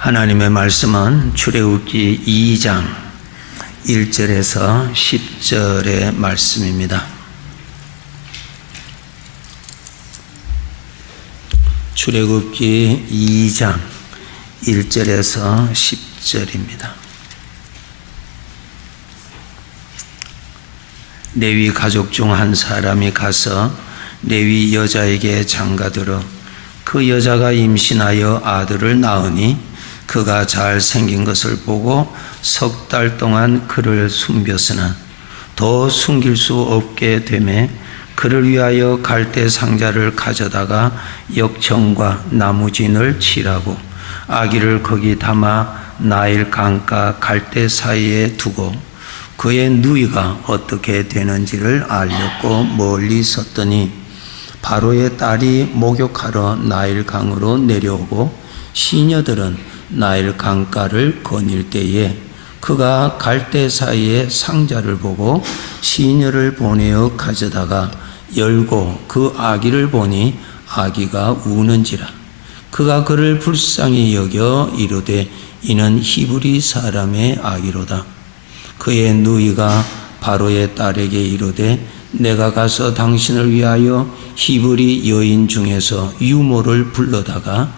하나님의 말씀은 출애굽기 2장 1절에서 10절의 말씀입니다. 출애굽기 2장 1절에서 10절입니다. 레위 가족 중 한 사람이 가서 레위 여자에게 장가들어 그 여자가 임신하여 아들을 낳으니 그가 잘 생긴 것을 보고 석 달 동안 그를 숨겼으나 더 숨길 수 없게 되매 그를 위하여 갈대 상자를 가져다가 역청과 나무진을 칠하고 아기를 거기 담아 나일 강가 갈대 사이에 두고 그의 누이가 어떻게 되는지를 알렸고 멀리 섰더니 바로의 딸이 목욕하러 나일 강으로 내려오고 시녀들은 나일 강가를 거닐 때에 그가 갈대 사이에 상자를 보고 시녀를 보내어 가져다가 열고 그 아기를 보니 아기가 우는지라. 그가 그를 불쌍히 여겨 이르되 이는 히브리 사람의 아기로다. 그의 누이가 바로의 딸에게 이르되 내가 가서 당신을 위하여 히브리 여인 중에서 유모를 불러다가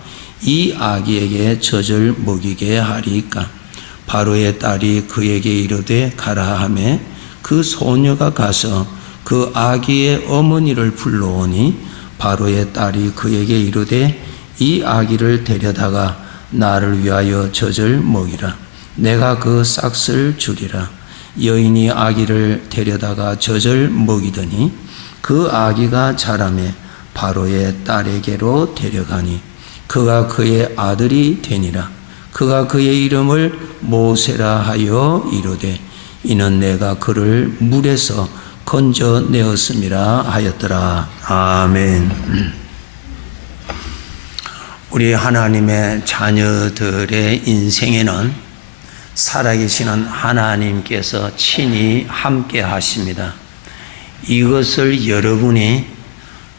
이 아기에게 젖을 먹이게 하리이까. 바로의 딸이 그에게 이르되 가라 하매 그 소녀가 가서 그 아기의 어머니를 불러오니 바로의 딸이 그에게 이르되 이 아기를 데려다가 나를 위하여 젖을 먹이라. 내가 그 싹을 주리라. 여인이 아기를 데려다가 젖을 먹이더니 그 아기가 자라매 바로의 딸에게로 데려가니 그가 그의 아들이 되니라. 그가 그의 이름을 모세라 하여 이르되 이는 내가 그를 물에서 건져내었음이라 하였더라. 아멘. 우리 하나님의 자녀들의 인생에는 살아계시는 하나님께서 친히 함께 하십니다. 이것을 여러분이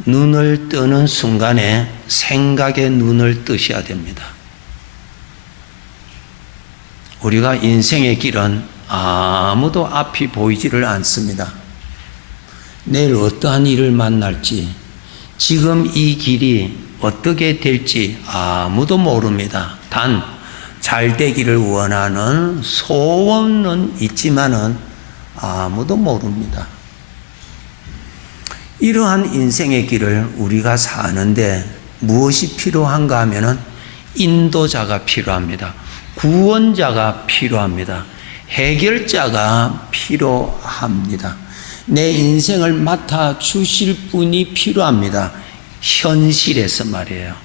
눈을 뜨는 순간에 생각의 눈을 뜨셔야 됩니다. 우리가 인생의 길은 아무도 앞이 보이지를 않습니다. 내일 어떠한 일을 만날지, 지금 이 길이 어떻게 될지 아무도 모릅니다. 단 잘 되기를 원하는 소원은 있지만은 아무도 모릅니다. 이러한 인생의 길을 우리가 사는데 무엇이 필요한가 하면은 인도자가 필요합니다. 구원자가 필요합니다. 해결자가 필요합니다. 내 인생을 맡아 주실 분이 필요합니다. 현실에서 말이에요.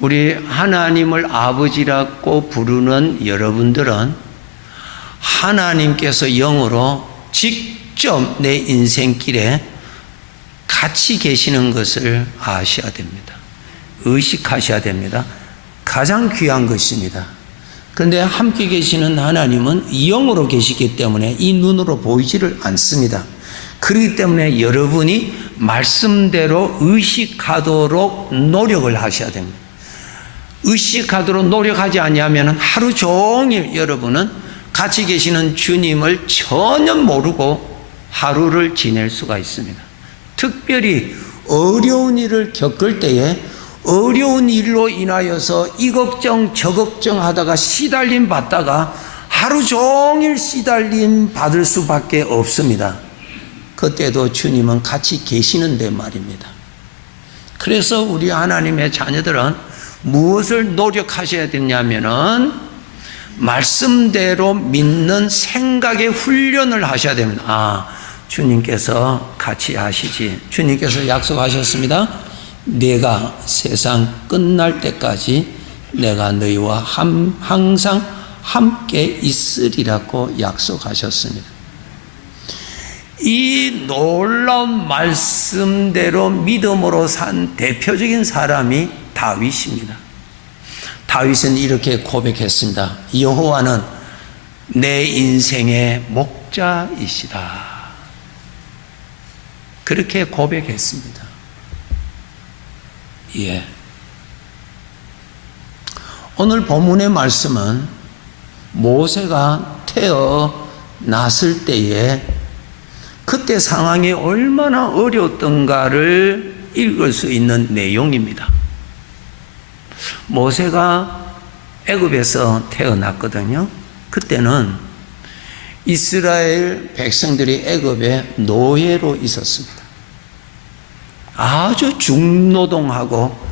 우리 하나님을 아버지라고 부르는 여러분들은 하나님께서 영으로 직접 내 인생길에 같이 계시는 것을 아셔야 됩니다. 의식하셔야 됩니다. 가장 귀한 것입니다. 그런데 함께 계시는 하나님은 영으로 계시기 때문에 이 눈으로 보이지를 않습니다. 그렇기 때문에 여러분이 말씀대로 의식하도록 노력을 하셔야 됩니다. 의식하도록 노력하지 아니하면 하루 종일 여러분은 같이 계시는 주님을 전혀 모르고 하루를 지낼 수가 있습니다. 특별히 어려운 일을 겪을 때에 어려운 일로 인하여서 이 걱정 저 걱정 하다가 시달림 받다가 하루 종일 시달림 받을 수밖에 없습니다. 그때도 주님은 같이 계시는데 말입니다. 그래서 우리 하나님의 자녀들은 무엇을 노력하셔야 되냐면은 말씀대로 믿는 생각의 훈련을 하셔야 됩니다. 주님께서 같이 하시지. 주님께서 약속하셨습니다. 내가 세상 끝날 때까지 내가 너희와 항상 함께 있으리라고 약속하셨습니다. 이 놀라운 말씀대로 믿음으로 산 대표적인 사람이 다윗입니다. 다윗은 이렇게 고백했습니다. 여호와는 내 인생의 목자이시다. 그렇게 고백했습니다. 예. 오늘 본문의 말씀은 모세가 태어났을 때에 그때 상황이 얼마나 어려웠던가를 읽을 수 있는 내용입니다. 모세가 애굽에서 태어났거든요. 그때는 이스라엘 백성들이 애굽에 노예로 있었습니다. 아주 중노동하고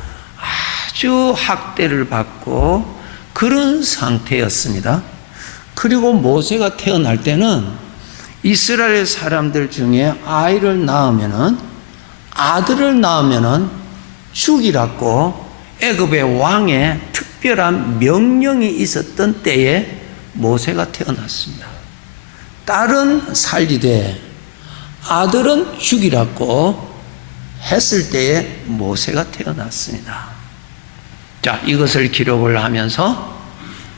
아주 학대를 받고 그런 상태였습니다. 그리고 모세가 태어날 때는 이스라엘 사람들 중에 아들을 낳으면은 죽이라고 애굽의 왕의 특별한 명령이 있었던 때에 모세가 태어났습니다. 딸은 살리되 아들은 죽이라고 했을 때에 모세가 태어났습니다. 자, 이것을 기록을 하면서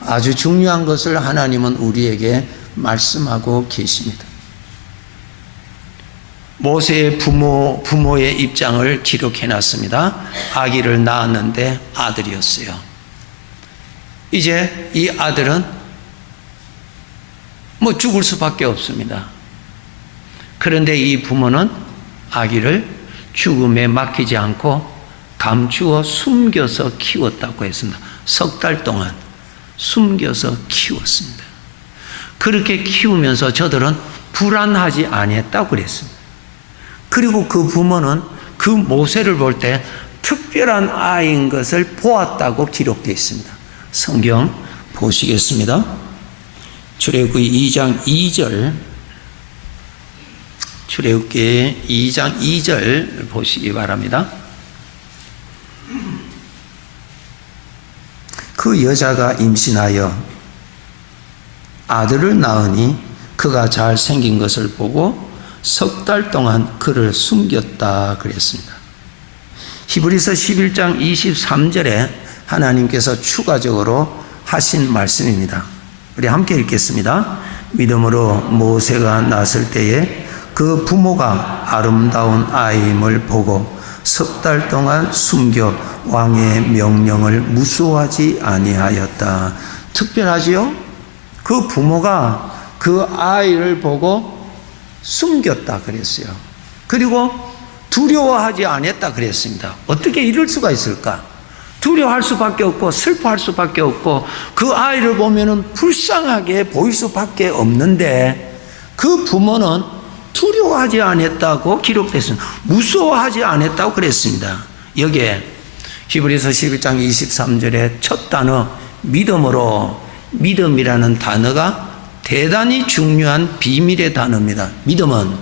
아주 중요한 것을 하나님은 우리에게 말씀하고 계십니다. 모세의 부모의 입장을 기록해 놨습니다. 아기를 낳았는데 아들이었어요. 이제 이 아들은 죽을 수밖에 없습니다. 그런데 이 부모는 아기를 죽음에 맡기지 않고 감추어 숨겨서 키웠다고 했습니다. 석 달 동안 숨겨서 키웠습니다. 그렇게 키우면서 저들은 불안하지 아니했다고 그랬습니다. 그리고 그 부모는 그 모세를 볼 때 특별한 아이인 것을 보았다고 기록되어 있습니다. 성경 보시겠습니다. 출애굽기 2장 2절, 출애굽기 2장 2절 보시기 바랍니다. 그 여자가 임신하여 아들을 낳으니 그가 잘 생긴 것을 보고 석 달 동안 그를 숨겼다 그랬습니다. 히브리서 11장 23절에 하나님께서 추가적으로 하신 말씀입니다. 우리 함께 읽겠습니다. 믿음으로 모세가 낳았을 때에 그 부모가 아름다운 아이임을 보고 석 달 동안 숨겨 왕의 명령을 무수하지 아니하였다. 특별하지요? 그 부모가 그 아이를 보고 숨겼다 그랬어요. 그리고 두려워하지 않았다 그랬습니다. 어떻게 이럴 수가 있을까? 두려워할 수밖에 없고 슬퍼할 수밖에 없고 그 아이를 보면은 불쌍하게 보일 수밖에 없는데 그 부모는 두려워하지 않았다고 기록됐습니다. 무서워하지 않았다고 그랬습니다. 여기에 히브리서 11장 23절에 첫 단어 믿음으로, 믿음이라는 단어가 대단히 중요한 비밀의 단어입니다. 믿음은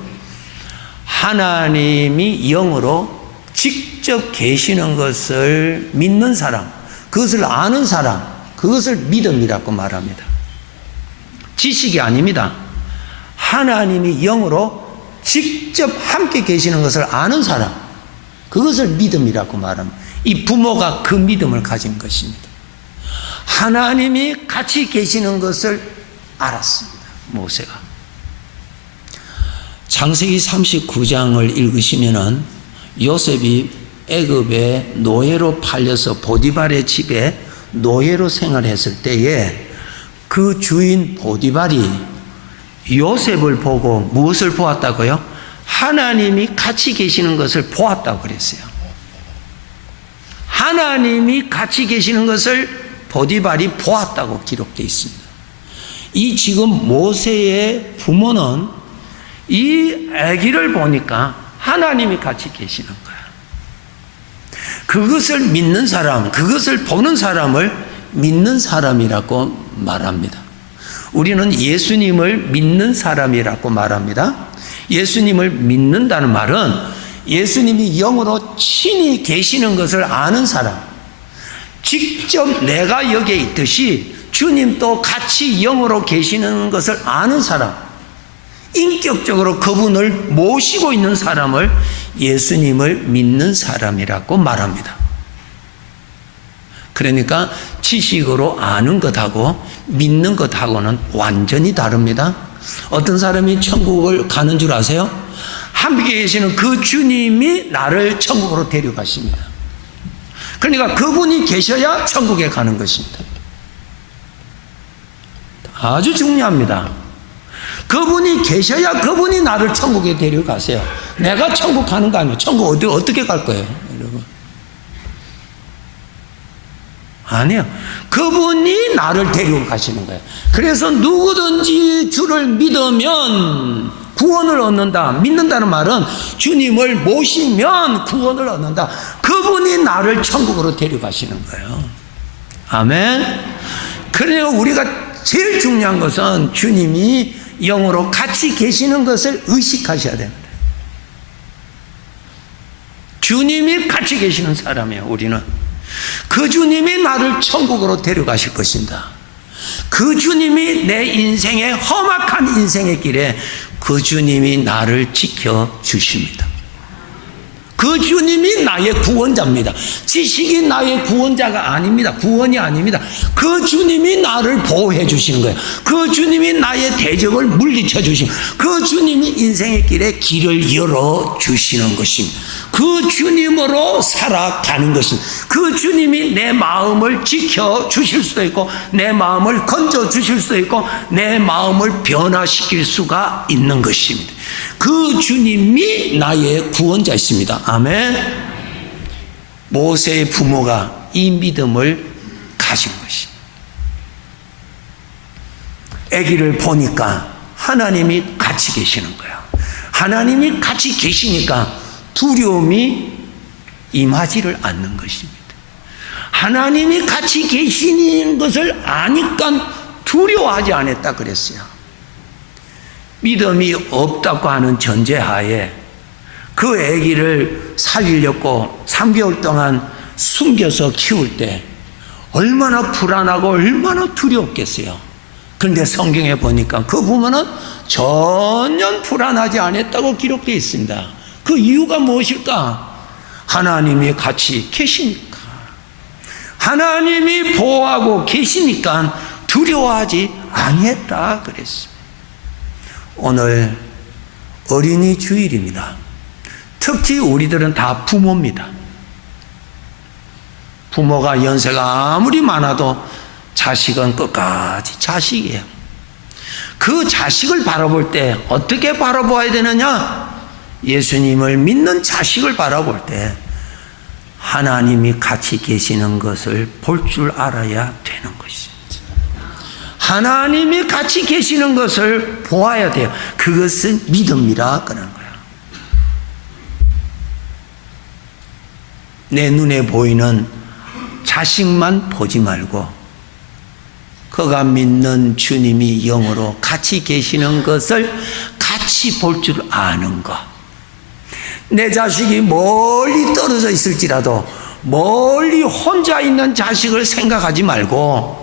하나님이 영으로 직접 계시는 것을 믿는 사람, 그것을 아는 사람, 그것을 믿음이라고 말합니다. 지식이 아닙니다. 하나님이 영으로 직접 함께 계시는 것을 아는 사람, 그것을 믿음이라고 말합니다. 이 부모가 그 믿음을 가진 것입니다. 하나님이 같이 계시는 것을 알았습니다. 모세가. 창세기 39장을 읽으시면은 요셉이 애굽의 노예로 팔려서 보디발의 집에 노예로 생활했을 때에 그 주인 보디발이 요셉을 보고 무엇을 보았다고요? 하나님이 같이 계시는 것을 보았다고 그랬어요. 하나님이 같이 계시는 것을 보디발이 보았다고 기록되어 있습니다. 이 지금 모세의 부모는 이 아기를 보니까 하나님이 같이 계시는 거야. 그것을 믿는 사람, 그것을 보는 사람을 믿는 사람이라고 말합니다. 우리는 예수님을 믿는 사람이라고 말합니다. 예수님을 믿는다는 말은 예수님이 영으로 친히 계시는 것을 아는 사람, 직접 내가 여기에 있듯이 주님도 같이 영으로 계시는 것을 아는 사람, 인격적으로 그분을 모시고 있는 사람을 예수님을 믿는 사람이라고 말합니다. 그러니까 지식으로 아는 것하고 믿는 것하고는 완전히 다릅니다. 어떤 사람이 천국을 가는 줄 아세요? 함께 계시는 그 주님이 나를 천국으로 데려가십니다. 그러니까 그분이 계셔야 천국에 가는 것입니다. 아주 중요합니다. 그분이 계셔야 그분이 나를 천국에 데려가세요. 내가 천국 가는 거 아니에요. 천국 어떻게 갈 거예요, 여러분? 아니요. 그분이 나를 데려가시는 거예요. 그래서 누구든지 주를 믿으면 구원을 얻는다. 믿는다는 말은 주님을 모시면 구원을 얻는다. 그분이 나를 천국으로 데려가시는 거예요. 아멘. 그래서 우리가 제일 중요한 것은 주님이 영으로 같이 계시는 것을 의식하셔야 됩니다. 주님이 같이 계시는 사람이에요. 우리는 그 주님이 나를 천국으로 데려가실 것입니다. 그 주님이 내 인생의 험악한 인생의 길에 그 주님이 나를 지켜주십니다. 그 주님이 나의 구원자입니다. 지식이 나의 구원자가 아닙니다. 구원이 아닙니다. 그 주님이 나를 보호해 주시는 거예요. 그 주님이 나의 대적을 물리쳐 주시는, 그 주님이 인생의 길에 길을 열어 주시는 것입니다. 그 주님으로 살아가는 것입니다. 그 주님이 내 마음을 지켜 주실 수도 있고, 내 마음을 건져 주실 수도 있고, 내 마음을 변화시킬 수가 있는 것입니다. 그 주님이 나의 구원자이십니다. 아멘. 모세의 부모가 이 믿음을 가진 것입니다. 아기를 보니까 하나님이 같이 계시는 거예요. 하나님이 같이 계시니까 두려움이 임하지를 않는 것입니다. 하나님이 같이 계시는 것을 아니까 두려워하지 않았다 그랬어요. 믿음이 없다고 하는 전제하에 그 아기를 살리려고 3개월 동안 숨겨서 키울 때 얼마나 불안하고 얼마나 두려웠겠어요. 그런데 성경에 보니까 그 부모는 전혀 불안하지 않았다고 기록되어 있습니다. 그 이유가 무엇일까? 하나님이 같이 계시니까. 하나님이 보호하고 계시니까 두려워하지 아니했다 그랬습니다. 오늘 어린이 주일입니다. 특히 우리들은 다 부모입니다. 부모가 연세가 아무리 많아도 자식은 끝까지 자식이에요. 그 자식을 바라볼 때 어떻게 바라봐야 되느냐? 예수님을 믿는 자식을 바라볼 때 하나님이 같이 계시는 것을 볼 줄 알아야 되는 것입니다. 하나님이 같이 계시는 것을 보아야 돼요. 그것은 믿음이라 그러는 거예요. 내 눈에 보이는 자식만 보지 말고 그가 믿는 주님이 영으로 같이 계시는 것을 같이 볼 줄 아는 것. 내 자식이 멀리 떨어져 있을지라도 멀리 혼자 있는 자식을 생각하지 말고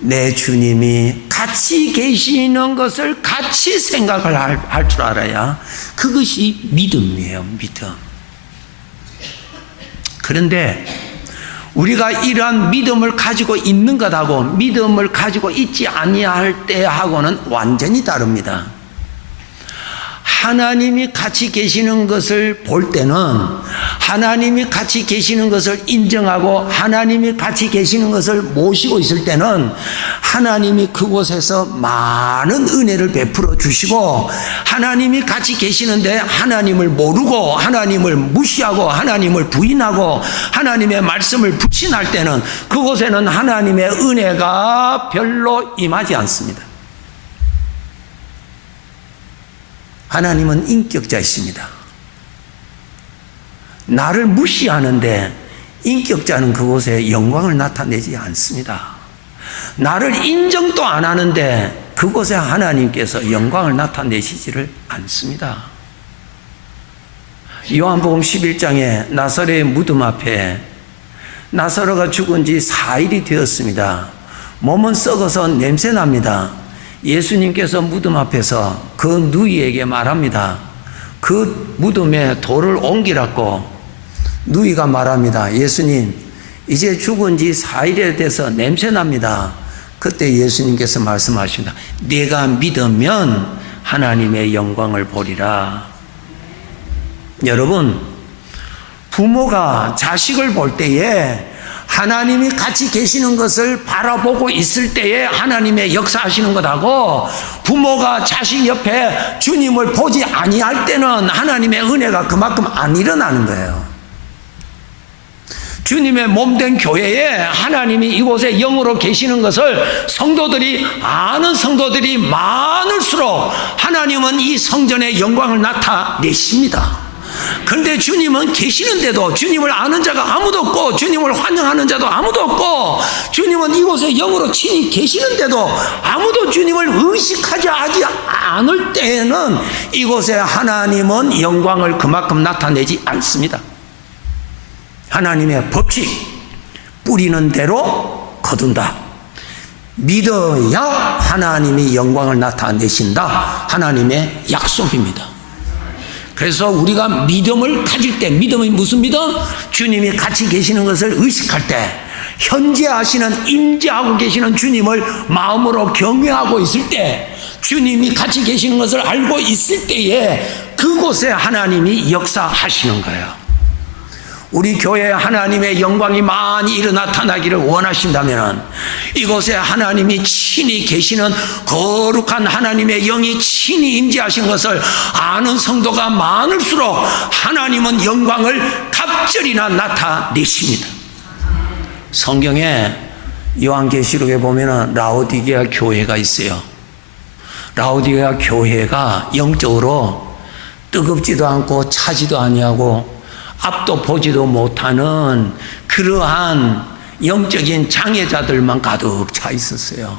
내 주님이 같이 계시는 것을 같이 생각을 할 줄 알아야 그것이 믿음이에요. 믿음. 그런데 우리가 이러한 믿음을 가지고 있는 것하고 믿음을 가지고 있지 아니할 때하고는 완전히 다릅니다. 하나님이 같이 계시는 것을 볼 때는 하나님이 같이 계시는 것을 인정하고 하나님이 같이 계시는 것을 모시고 있을 때는 하나님이 그곳에서 많은 은혜를 베풀어 주시고, 하나님이 같이 계시는데 하나님을 모르고 하나님을 무시하고 하나님을 부인하고 하나님의 말씀을 불신할 때는 그곳에는 하나님의 은혜가 별로 임하지 않습니다. 하나님은 인격자이십니다. 나를 무시하는데 인격자는 그곳에 영광을 나타내지 않습니다. 나를 인정도 안 하는데 그곳에 하나님께서 영광을 나타내시지를 않습니다. 요한복음 11장에 나사로의 무덤 앞에 나사로가 죽은 지 4일이 되었습니다. 몸은 썩어서 냄새납니다. 예수님께서 무덤 앞에서 그 누이에게 말합니다. 그 무덤에 돌을 옮기라고. 누이가 말합니다. 예수님, 이제 죽은 지 4일에 돼서 냄새납니다. 그때 예수님께서 말씀하십니다. 네가 믿으면 하나님의 영광을 보리라. 여러분, 부모가 자식을 볼 때에 하나님이 같이 계시는 것을 바라보고 있을 때에 하나님의 역사하시는 것하고, 부모가 자식 옆에 주님을 보지 아니할 때는 하나님의 은혜가 그만큼 안 일어나는 거예요. 주님의 몸된 교회에 하나님이 이곳에 영으로 계시는 것을 성도들이 아는 성도들이 많을수록 하나님은 이 성전의 영광을 나타내십니다. 그런데 주님은 계시는데도 주님을 아는 자가 아무도 없고, 주님을 환영하는 자도 아무도 없고, 주님은 이곳에 영으로 친히 계시는데도 아무도 주님을 의식하지 않을 때에는 이곳에 하나님은 영광을 그만큼 나타내지 않습니다. 하나님의 법칙, 뿌리는 대로 거둔다. 믿어야 하나님이 영광을 나타내신다. 하나님의 약속입니다. 그래서 우리가 믿음을 가질 때, 믿음이 무슨 믿음? 주님이 같이 계시는 것을 의식할 때, 현재하시는, 임재하고 계시는 주님을 마음으로 경외하고 있을 때, 주님이 같이 계시는 것을 알고 있을 때에 그곳에 하나님이 역사하시는 거예요. 우리 교회에 하나님의 영광이 많이 나타나기를 원하신다면 이곳에 하나님이 친히 계시는 거룩한 하나님의 영이 친히 임재하신 것을 아는 성도가 많을수록 하나님은 영광을 갑절이나 나타내십니다. 성경에 요한계시록에 보면 라오디게아 교회가 있어요. 라오디게아 교회가 영적으로 뜨겁지도 않고 차지도 아니하고 앞도 보지도 못하는 그러한 영적인 장애자들만 가득 차 있었어요.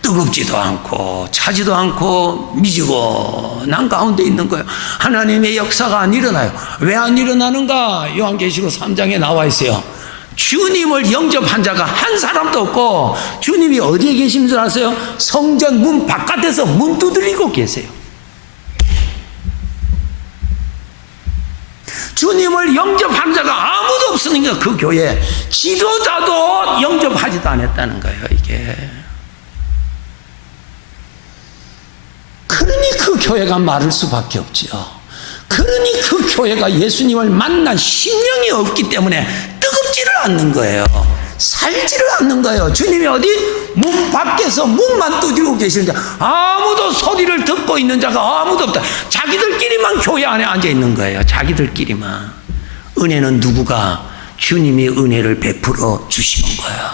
뜨겁지도 않고 차지도 않고 미지근한 가운데 있는 거예요. 하나님의 역사가 안 일어나요. 왜 안 일어나는가? 요한계시록 3장에 나와 있어요. 주님을 영접한 자가 한 사람도 없고, 주님이 어디에 계시는 줄 아세요? 성전 문 바깥에서 문 두드리고 계세요. 주님을 영접한 자가 아무도 없으니까 그 교회 지도자도 영접하지도 않았다는 거예요. 이게 그러니 그 교회가 마를 수밖에 없지요. 그러니 그 교회가 예수님을 만난 심령이 없기 때문에 뜨겁지를 않는 거예요. 살지를 않는 거예요. 주님이 어디? 문 밖에서 문만 두드리고 계시는데 아무도 소리를 듣고 있는 자가 아무도 없다. 자기들끼리만 교회 안에 앉아 있는 거예요. 자기들끼리만. 은혜는 누구가? 주님이 은혜를 베풀어 주시는 거예요.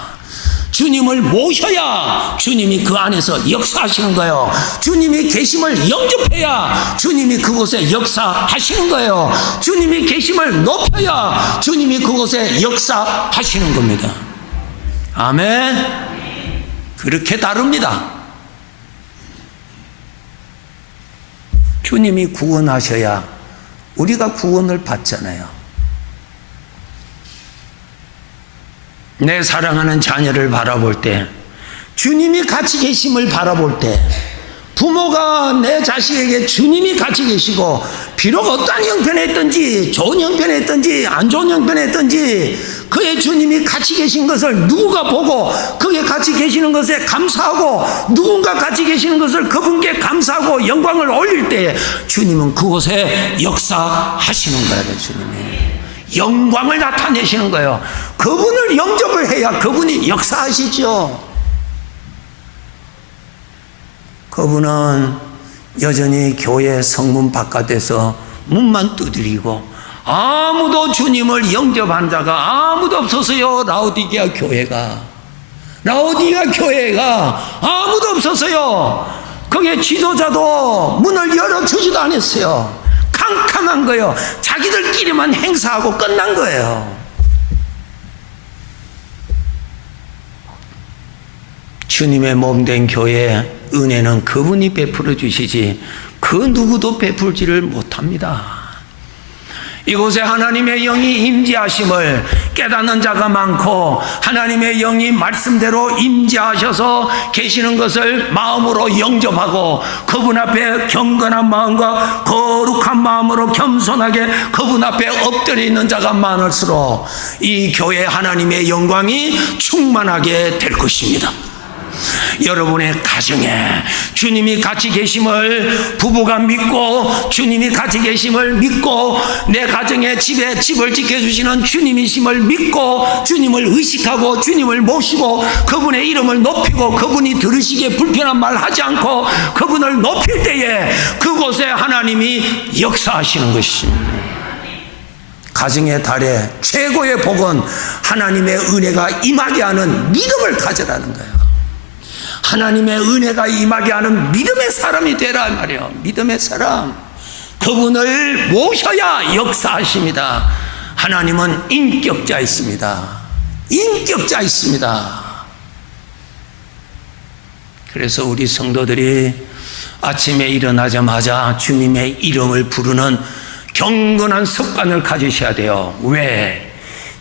주님을 모셔야 주님이 그 안에서 역사하시는 거예요. 주님이 계심을 영접해야 주님이 그곳에 역사하시는 거예요. 주님이 계심을 높여야 주님이 그곳에 역사하시는 겁니다. 아멘. 그렇게 다릅니다. 주님이 구원하셔야 우리가 구원을 받잖아요. 내 사랑하는 자녀를 바라볼 때, 주님이 같이 계심을 바라볼 때, 부모가 내 자식에게 주님이 같이 계시고, 비록 어떠한 형편에 있든지 좋은 형편에 있든지 안 좋은 형편에 있든지 그의 주님이 같이 계신 것을 누가 보고 그게 같이 계시는 것에 감사하고, 누군가 같이 계시는 것을 그분께 감사하고 영광을 올릴 때 주님은 그곳에 역사하시는 거예요. 주님이 영광을 나타내시는 거예요. 그분을 영접을 해야 그분이 역사하시죠. 그분은 여전히 교회 성문 바깥에서 문만 두드리고 아무도 주님을 영접한 자가 아무도 없었어요. 라오디게아 교회가 아무도 없었어요. 거기에 지도자도 문을 열어주지도 않았어요. 캄캄한 거예요. 자기들끼리만 행사하고 끝난 거예요. 주님의 몸된 교회에 은혜는 그분이 베풀어 주시지 그 누구도 베풀지를 못합니다. 이곳에 하나님의 영이 임재하심을 깨닫는 자가 많고, 하나님의 영이 말씀대로 임재하셔서 계시는 것을 마음으로 영접하고 그분 앞에 경건한 마음과 거룩한 마음으로 겸손하게 그분 앞에 엎드려 있는 자가 많을수록 이 교회 하나님의 영광이 충만하게 될 것입니다. 여러분의 가정에 주님이 같이 계심을 부부가 믿고 주님이 같이 계심을 믿고 내 가정의 집에 집을 지켜주시는 주님이심을 믿고 주님을 의식하고 주님을 모시고 그분의 이름을 높이고 그분이 들으시기에 불편한 말 하지 않고 그분을 높일 때에 그곳에 하나님이 역사하시는 것입니다. 가정의 달에 최고의 복은 하나님의 은혜가 임하게 하는 믿음을 가져라는 거예요. 하나님의 은혜가 임하게 하는 믿음의 사람이 되라 말이에요. 믿음의 사람. 그분을 모셔야 역사하십니다. 하나님은 인격자 있습니다. 인격자 있습니다. 그래서 우리 성도들이 아침에 일어나자마자 주님의 이름을 부르는 경건한 습관을 가지셔야 돼요. 왜?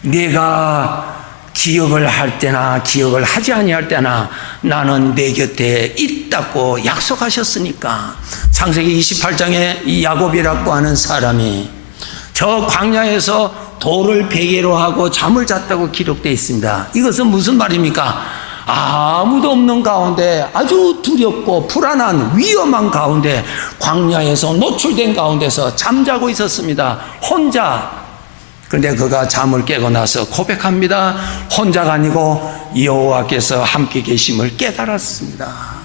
내가 기억을 할 때나 기억을 하지 아니할 때나 나는 내 곁에 있다고 약속하셨으니까. 창세기 28장에 이 야곱이라고 하는 사람이 저 광야에서 돌을 베개로 하고 잠을 잤다고 기록되어 있습니다. 이것은 무슨 말입니까? 아무도 없는 가운데 아주 두렵고 불안한 위험한 가운데 광야에서 노출된 가운데서 잠자고 있었습니다. 혼자. 그런데 그가 잠을 깨고 나서 고백합니다. 혼자가 아니고 여호와께서 함께 계심을 깨달았습니다.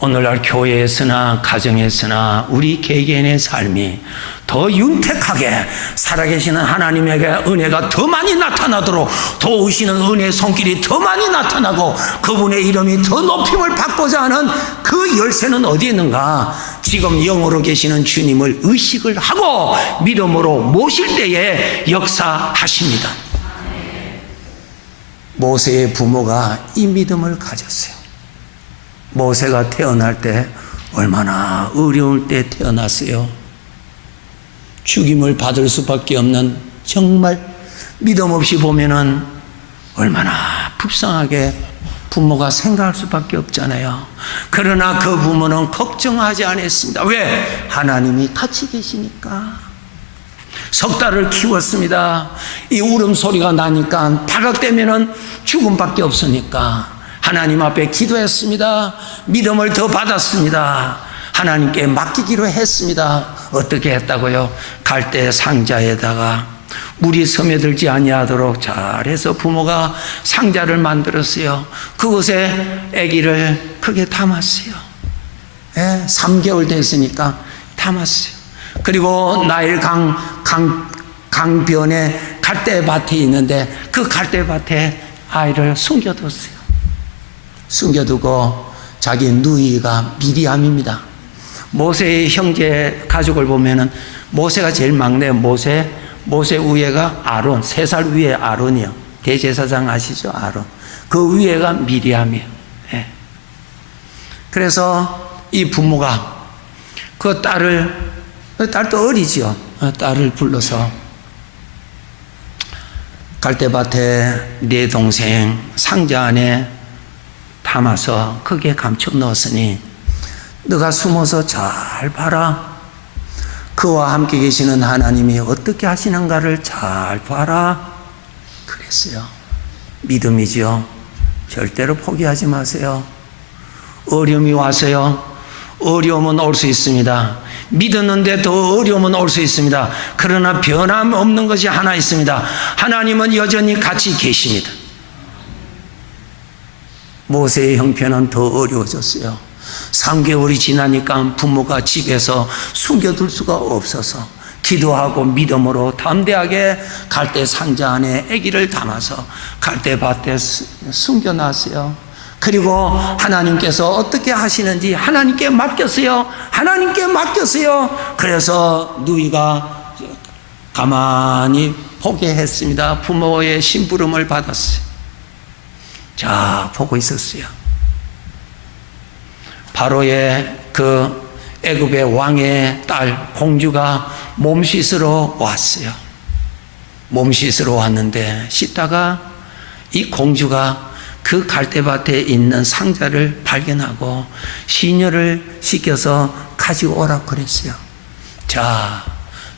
오늘날 교회에서나 가정에서나 우리 개개인의 삶이 더 윤택하게 살아계시는 하나님에게 은혜가 더 많이 나타나도록 도우시는 은혜의 손길이 더 많이 나타나고 그분의 이름이 더 높임을 받고자 하는 그 열쇠는 어디 있는가? 지금 영으로 계시는 주님을 의식을 하고 믿음으로 모실 때에 역사하십니다. 모세의 부모가 이 믿음을 가졌어요. 모세가 태어날 때 얼마나 어려울 때 태어났어요. 죽임을 받을 수밖에 없는 정말 믿음 없이 보면은 얼마나 불쌍하게 부모가 생각할 수밖에 없잖아요. 그러나 그 부모는 걱정하지 않았습니다. 왜? 하나님이 같이 계시니까. 석 달을 키웠습니다. 이 울음소리가 나니까 파각되면은 죽음밖에 없으니까 하나님 앞에 기도했습니다. 믿음을 더 받았습니다. 하나님께 맡기기로 했습니다. 어떻게 했다고요? 갈대 상자에다가 물이 스며들지 아니하도록 잘해서 부모가 상자를 만들었어요. 그곳에 아기를 크게 담았어요. 3개월 됐으니까 담았어요. 그리고 나일 강변에 갈대밭이 있는데 그 갈대밭에 아이를 숨겨뒀어요. 숨겨두고 자기 누이가 미리암입니다. 모세의 형제 가족을 보면은 모세가 제일 막내요. 모세 위에가 아론, 3살 위에 아론이요. 대제사장 아시죠? 아론. 그 위에가 미리암이에요. 예. 그래서 이 부모가 그 딸도 어리지요. 딸을 불러서 갈대밭에 내 동생 상자 안에 담아서 크게 감춰 넣었으니 너가 숨어서 잘 봐라. 그와 함께 계시는 하나님이 어떻게 하시는가를 잘 봐라. 그랬어요. 믿음이지요. 절대로 포기하지 마세요. 어려움이 와서요. 어려움은 올 수 있습니다. 믿었는데 더 어려움은 올 수 있습니다. 그러나 변함없는 것이 하나 있습니다. 하나님은 여전히 같이 계십니다. 모세의 형편은 더 어려워졌어요. 3개월이 지나니까 부모가 집에서 숨겨둘 수가 없어서 기도하고 믿음으로 담대하게 갈대 상자 안에 아기를 담아서 갈대밭에 숨겨놨어요. 그리고 하나님께서 어떻게 하시는지 하나님께 맡겼어요. 하나님께 맡겼어요. 그래서 누이가 가만히 보게 했습니다. 부모의 심부름을 받았어요. 자, 보고 있었어요. 바로의 그 애굽의 왕의 딸 공주가 몸 씻으러 왔어요. 몸 씻으러 왔는데 씻다가 이 공주가 그 갈대밭에 있는 상자를 발견하고 시녀를 시켜서 가지고 오라고 그랬어요. 자,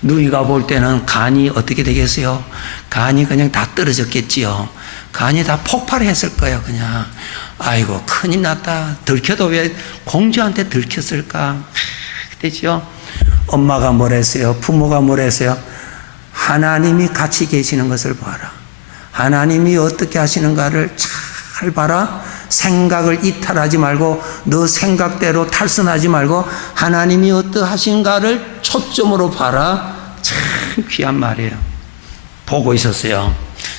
누이가 볼 때는 간이 어떻게 되겠어요? 간이 그냥 다 떨어졌겠지요. 간이 다 폭발했을 거예요. 그냥 아이고 큰일 났다. 들켜도 왜 공주한테 들켰을까? 그랬죠. 엄마가 뭐랬어요? 부모가 뭐랬어요? 하나님이 같이 계시는 것을 봐라. 하나님이 어떻게 하시는가를 잘 봐라. 생각을 이탈하지 말고 너 생각대로 탈선하지 말고 하나님이 어떠하신가를 초점으로 봐라. 참 귀한 말이에요. 보고 있었어요.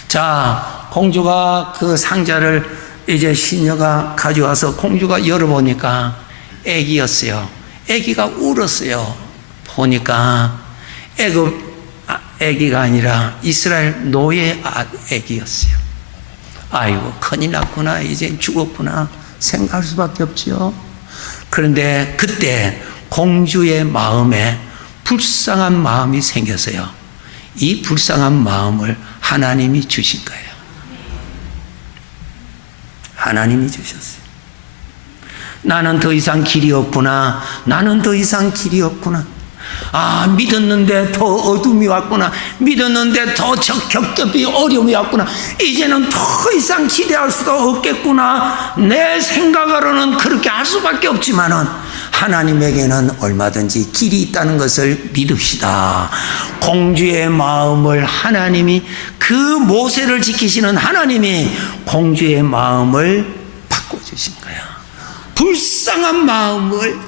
자, 공주가 그 상자를 이제 시녀가 가져와서 공주가 열어보니까 애기였어요. 애기가 울었어요. 보니까 애기가 아니라 이스라엘 노예 애기였어요. 아이고 큰일 났구나. 이제 죽었구나 생각할 수밖에 없지요. 그런데 그때 공주의 마음에 불쌍한 마음이 생겼어요. 이 불쌍한 마음을 하나님이 주신 거예요. 하나님이 주셨어요. 나는 더 이상 길이 없구나. 나는 더 이상 길이 없구나. 아, 믿었는데 더 어둠이 왔구나. 믿었는데 더 겹겹이 어려움이 왔구나. 이제는 더 이상 기대할 수가 없겠구나. 내 생각으로는 그렇게 할 수밖에 없지만은 하나님에게는 얼마든지 길이 있다는 것을 믿읍시다. 공주의 마음을 하나님이, 그 모세를 지키시는 하나님이 공주의 마음을 바꿔주신 거야. 불쌍한 마음을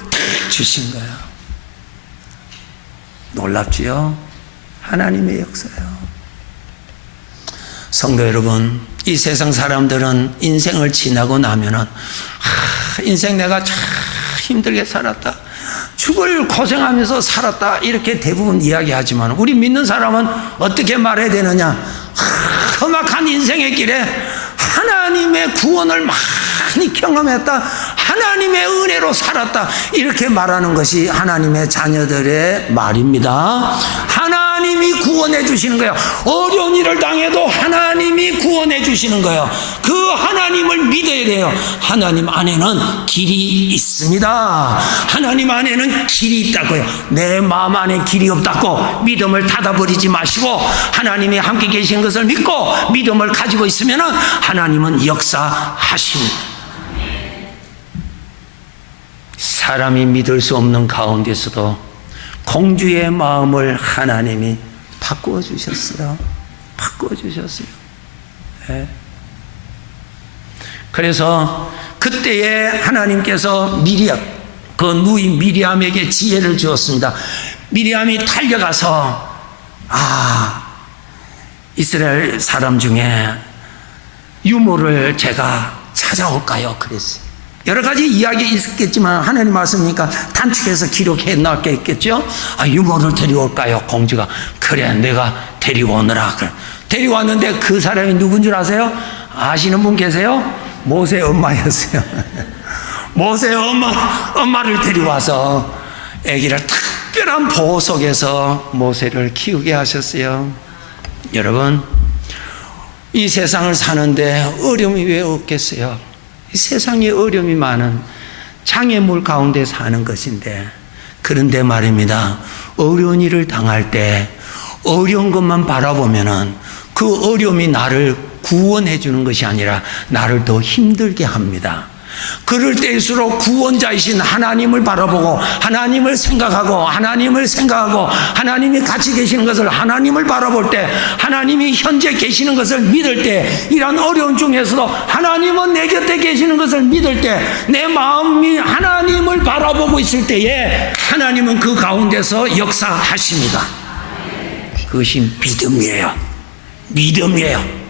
주신 거야. 놀랍지요? 하나님의 역사예요. 성도 여러분, 이 세상 사람들은 인생을 지나고 나면은 인생 내가 참 힘들게 살았다, 죽을 고생하면서 살았다, 이렇게 대부분 이야기하지만 우리 믿는 사람은 어떻게 말해야 되느냐? 험악한 인생의 길에 하나님의 구원을 많이 경험했다, 하나님의 은혜로 살았다, 이렇게 말하는 것이 하나님의 자녀들의 말입니다. 하나님이 구원해 주시는 거예요. 어려운 일을 당해도 하나님이 구원해 주시는 거예요. 그 하나님을 믿어야 돼요. 하나님 안에는 길이 있습니다. 하나님 안에는 길이 있다고요. 내 마음 안에 길이 없다고 믿음을 닫아버리지 마시고 하나님이 함께 계신 것을 믿고 믿음을 가지고 있으면 하나님은 역사하십니다. 사람이 믿을 수 없는 가운데서도 공주의 마음을 하나님이 바꾸어 주셨어요. 바꾸어 주셨어요. 네. 그래서 그때에 하나님께서 그 누이 미리암에게 지혜를 주었습니다. 미리암이 달려가서 이스라엘 사람 중에 유모를 제가 찾아올까요? 그랬어요. 여러 가지 이야기 있었겠지만 하나님 말씀이니까 단축해서 기록해 놨겠죠. 유모를 데려올까요? 공주가 그래 내가 데리고 오느라. 데리고왔는데 그 사람이 누군 줄 아세요? 아시는 분 계세요? 모세 엄마였어요. 모세 엄마를 데리고 와서 아기를 특별한 보호 속에서 모세를 키우게 하셨어요. 여러분, 이 세상을 사는데 어려움이 왜 없겠어요? 이 세상에 어려움이 많은 장애물 가운데 사는 것인데, 그런데 말입니다, 어려운 일을 당할 때 어려운 것만 바라보면은 그 어려움이 나를 구원해 주는 것이 아니라 나를 더 힘들게 합니다. 그럴 때일수록 구원자이신 하나님을 바라보고 하나님을 생각하고 하나님이 같이 계시는 것을, 하나님을 바라볼 때, 하나님이 현재 계시는 것을 믿을 때, 이런 어려움 중에서도 하나님은 내 곁에 계시는 것을 믿을 때, 내 마음이 하나님을 바라보고 있을 때에 하나님은 그 가운데서 역사하십니다. 그것이 믿음이에요. 믿음이에요.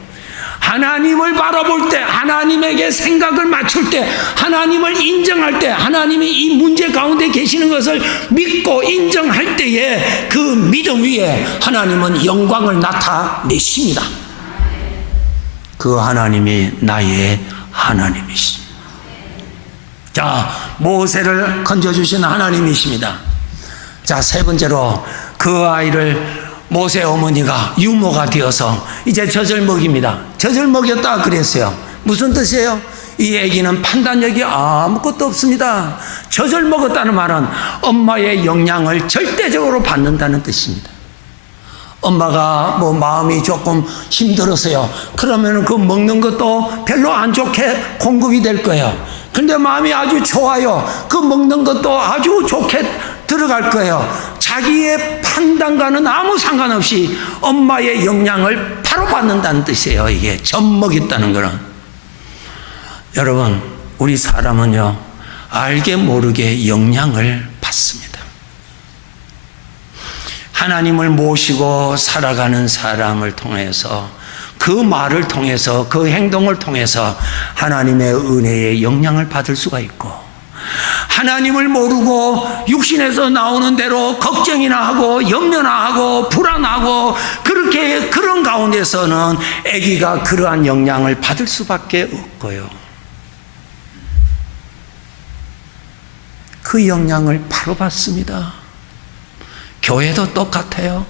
하나님을 바라볼 때, 하나님에게 생각을 맞출 때, 하나님을 인정할 때, 하나님이 이 문제 가운데 계시는 것을 믿고 인정할 때에 그 믿음 위에 하나님은 영광을 나타내십니다. 그 하나님이 나의 하나님이십니다. 자, 모세를 건져주신 하나님이십니다. 자, 세 번째로 그 아이를 모세 어머니가 유모가 되어서 이제 젖을 먹입니다. 젖을 먹였다 그랬어요. 무슨 뜻이에요? 이 아기는 판단력이 아무것도 없습니다. 젖을 먹었다는 말은 엄마의 영양을 절대적으로 받는다는 뜻입니다. 엄마가 뭐 마음이 조금 힘들었어요. 그러면 그 먹는 것도 별로 안 좋게 공급이 될 거예요. 근데 마음이 아주 좋아요. 그 먹는 것도 아주 좋게 들어갈 거예요. 자기의 판단과는 아무 상관없이 엄마의 영향을 바로 받는다는 뜻이에요. 이게 젖먹였다는 거는. 여러분, 우리 사람은요, 알게 모르게 영향을 받습니다. 하나님을 모시고 살아가는 사람을 통해서, 그 말을 통해서, 그 행동을 통해서 하나님의 은혜의 영향을 받을 수가 있고, 하나님을 모르고 육신에서 나오는 대로 걱정이나 하고 염려나 하고 불안하고 그렇게 그런 가운데서는 아기가 그러한 영향을 받을 수밖에 없고요. 그 영향을 바로 받습니다. 교회도 똑같아요.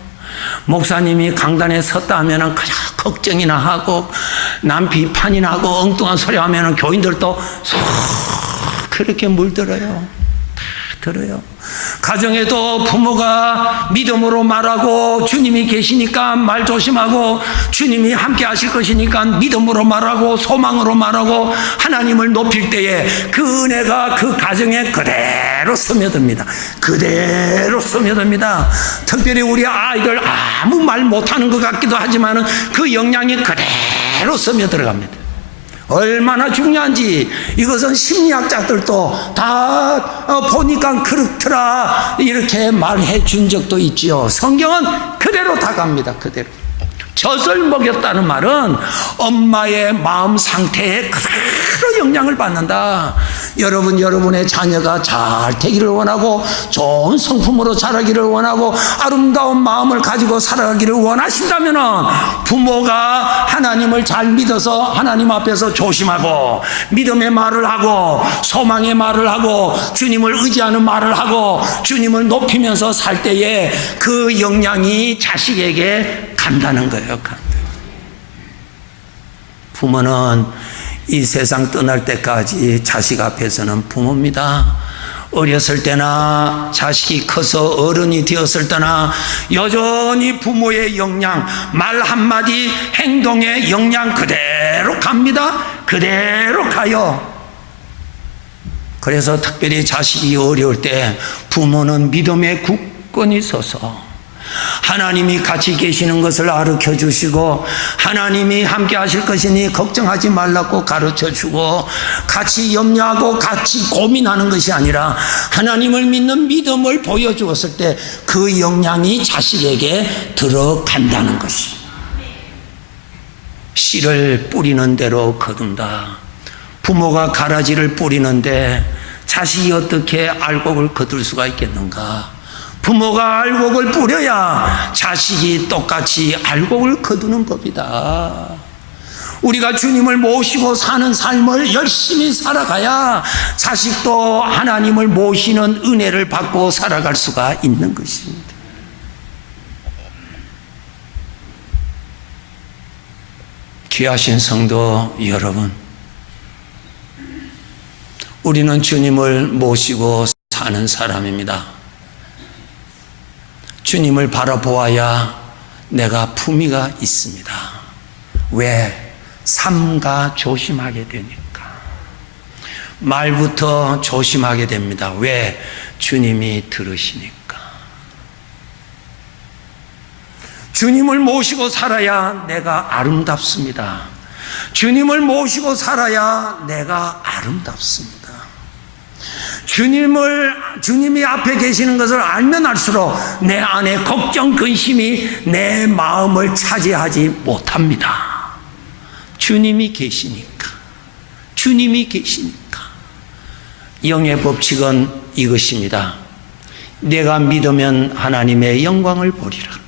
목사님이 강단에 섰다 하면 그냥 걱정이나 하고 남 비판이나 하고 엉뚱한 소리 하면 교인들도 쏙 그렇게 물들어요. 다 들어요. 가정에도 부모가 믿음으로 말하고 주님이 계시니까 말 조심하고 주님이 함께 하실 것이니까 믿음으로 말하고 소망으로 말하고 하나님을 높일 때에 그 은혜가 그 가정에 그대로 스며듭니다. 그대로 스며듭니다. 특별히 우리 아이들 아무 말 못하는 것 같기도 하지만 그 영향이 그대로 스며들어갑니다. 얼마나 중요한지 이것은 심리학자들도 다 보니까 그렇더라 이렇게 말해 준 적도 있지요. 성경은 그대로 다 갑니다. 그대로. 젖을 먹였다는 말은 엄마의 마음 상태에 그대로 영향을 받는다. 여러분, 여러분의 자녀가 잘 되기를 원하고 좋은 성품으로 자라기를 원하고 아름다운 마음을 가지고 살아가기를 원하신다면 부모가 하나님을 잘 믿어서 하나님 앞에서 조심하고 믿음의 말을 하고 소망의 말을 하고 주님을 의지하는 말을 하고 주님을 높이면서 살 때에 그 영향이 자식에게 간다는 거예요. 부모는 이 세상 떠날 때까지 자식 앞에서는 부모입니다. 어렸을 때나 자식이 커서 어른이 되었을 때나 여전히 부모의 영향, 말 한마디 행동의 영향 그대로 갑니다. 그대로 가요. 그래서 특별히 자식이 어려울 때 부모는 믿음에 굳건히 서서 하나님이 같이 계시는 것을 가르쳐 주시고 하나님이 함께 하실 것이니 걱정하지 말라고 가르쳐 주고 같이 염려하고 같이 고민하는 것이 아니라 하나님을 믿는 믿음을 보여주었을 때 그 영향이 자식에게 들어간다는 것이. 씨를 뿌리는 대로 거둔다. 부모가 가라지를 뿌리는데 자식이 어떻게 알곡을 거둘 수가 있겠는가? 부모가 알곡을 뿌려야 자식이 똑같이 알곡을 거두는 법이다. 우리가 주님을 모시고 사는 삶을 열심히 살아가야 자식도 하나님을 모시는 은혜를 받고 살아갈 수가 있는 것입니다. 귀하신 성도 여러분, 우리는 주님을 모시고 사는 사람입니다. 주님을 바라보아야 내가 품위가 있습니다. 왜? 삼가 조심하게 되니까. 말부터 조심하게 됩니다. 왜? 주님이 들으시니까. 주님을 모시고 살아야 내가 아름답습니다. 주님을 모시고 살아야 내가 아름답습니다. 주님이 앞에 계시는 것을 알면 알수록 내 안에 걱정, 근심이 내 마음을 차지하지 못합니다. 주님이 계시니까. 주님이 계시니까. 영의 법칙은 이것입니다. 내가 믿으면 하나님의 영광을 보리라.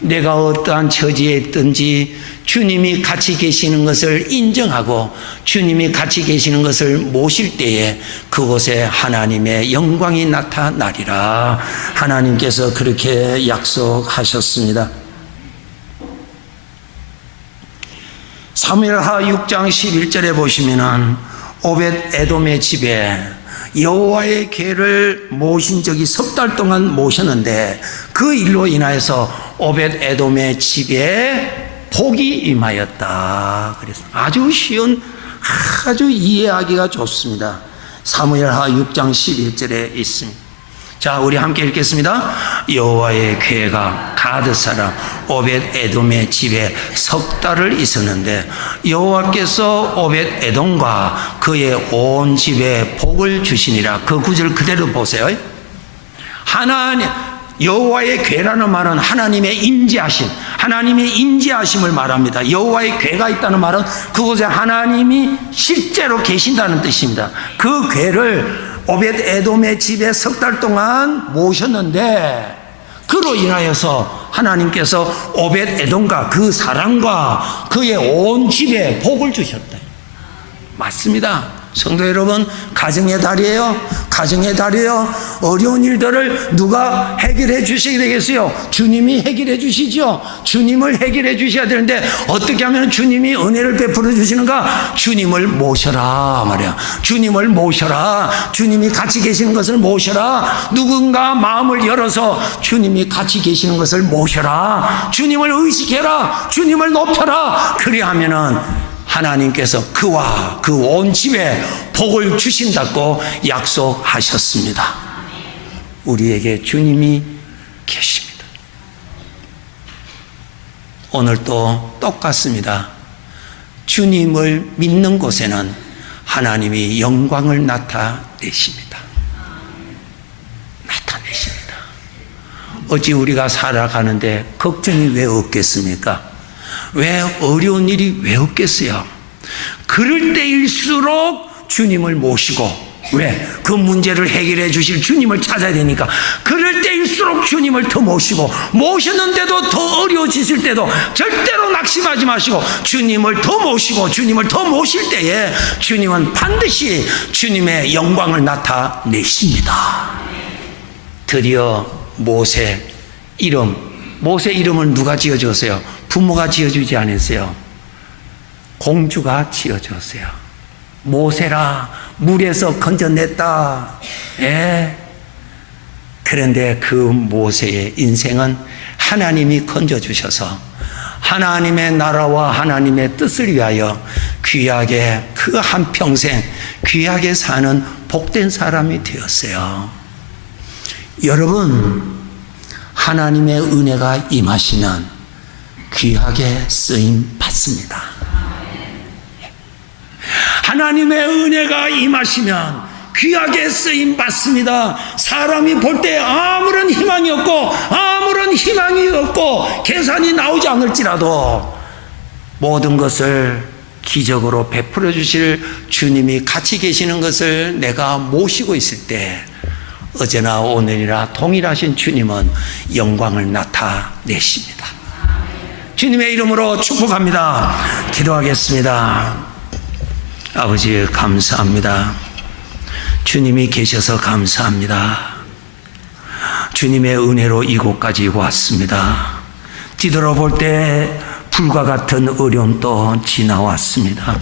내가 어떠한 처지에 있든지 주님이 같이 계시는 것을 인정하고 주님이 같이 계시는 것을 모실 때에 그곳에 하나님의 영광이 나타나리라. 하나님께서 그렇게 약속하셨습니다. 사무엘하 6장 11절에 보시면은 오벳 에돔의 집에 여호와의 궤를 모신 적이 석 달 동안 모셨는데 그 일로 인하여서 오벳 에돔의 집에 복이 임하였다. 그래서 아주 쉬운, 아주 이해하기가 좋습니다. 사무엘하 6장 11절에 있습니다. 자, 우리 함께 읽겠습니다. 여호와의 궤가 가드 사람 오벳 에돔의 집에 석 달을 있었는데 여호와께서 오벳 에돔과 그의 온 집에 복을 주시니라. 그 구절 그대로 보세요. 하나님, 여호와의 궤라는 말은 하나님의 임재하심, 하나님의 임재하심을 말합니다. 여호와의 궤가 있다는 말은 그곳에 하나님이 실제로 계신다는 뜻입니다. 그 궤를 오벳 에돔의 집에 석 달 동안 모셨는데 그로 인하여서 하나님께서 오벳 에돔과 그 사람과 그의 온 집에 복을 주셨다. 맞습니다. 성도 여러분, 가정의 달이에요. 가정의 달이에요. 어려운 일들을 누가 해결해 주시게 되겠어요? 주님이 해결해 주시죠. 주님을 해결해 주셔야 되는데 어떻게 하면 주님이 은혜를 베풀어 주시는가? 주님을 모셔라 말이야. 주님을 모셔라. 주님이 같이 계시는 것을 모셔라. 누군가 마음을 열어서 주님이 같이 계시는 것을 모셔라. 주님을 의식해라. 주님을 높여라. 그리하면은 하나님께서 그와 그 온 집에 복을 주신다고 약속하셨습니다. 우리에게 주님이 계십니다. 오늘도 똑같습니다. 주님을 믿는 곳에는 하나님이 영광을 나타내십니다. 나타내십니다. 어찌 우리가 살아가는데 걱정이 왜 없겠습니까? 왜 어려운 일이 왜 없겠어요? 그럴 때일수록 주님을 모시고, 왜? 그 문제를 해결해 주실 주님을 찾아야 되니까 그럴 때일수록 주님을 더 모시고, 모셨는데도 더 어려워지실 때도 절대로 낙심하지 마시고 주님을 더 모시고 주님을 더 모실 때에 주님은 반드시 주님의 영광을 나타내십니다. 드디어 모세 이름을 누가 지어주었어요? 부모가 지어주지 않았어요. 공주가 지어주었어요. 모세라, 물에서 건져냈다. 예. 그런데 그 모세의 인생은 하나님이 건져주셔서 하나님의 나라와 하나님의 뜻을 위하여 귀하게 그 한평생 귀하게 사는 복된 사람이 되었어요. 여러분, 하나님의 은혜가 임하시면 귀하게 쓰임 받습니다. 하나님의 은혜가 임하시면 귀하게 쓰임 받습니다. 사람이 볼 때 아무런 희망이 없고 계산이 나오지 않을지라도 모든 것을 기적으로 베풀어 주실 주님이 같이 계시는 것을 내가 모시고 있을 때 어제나 오늘이나 동일하신 주님은 영광을 나타내십니다. 주님의 이름으로 축복합니다. 기도하겠습니다. 아버지, 감사합니다. 주님이 계셔서 감사합니다. 주님의 은혜로 이곳까지 왔습니다. 뒤돌아볼 때 불과 같은 어려움도 지나왔습니다.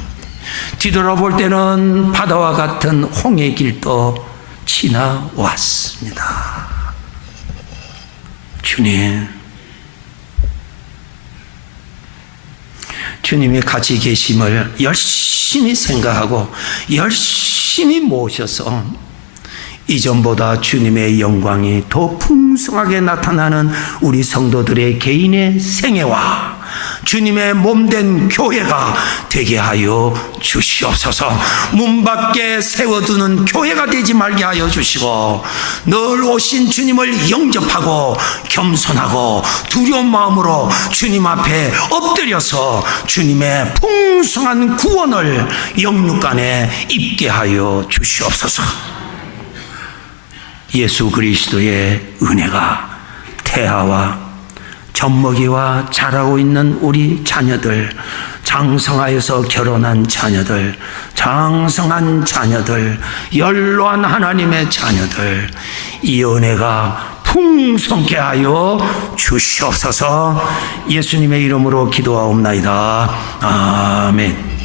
뒤돌아볼 때는 바다와 같은 홍해 길도 지나왔습니다. 주님이 같이 계심을 열심히 생각하고 열심히 모셔서 이전보다 주님의 영광이 더 풍성하게 나타나는 우리 성도들의 개인의 생애와 주님의 몸된 교회가 되게 하여 주시옵소서. 문 밖에 세워두는 교회가 되지 말게 하여 주시고 늘 오신 주님을 영접하고 겸손하고 두려운 마음으로 주님 앞에 엎드려서 주님의 풍성한 구원을 영육간에 입게 하여 주시옵소서. 예수 그리스도의 은혜가 태아와 젖먹이와 자라고 있는 우리 자녀들, 장성하여서 결혼한 자녀들, 장성한 자녀들, 연로한 하나님의 자녀들, 이 은혜가 풍성케 하여 주시옵소서. 예수님의 이름으로 기도하옵나이다. 아멘.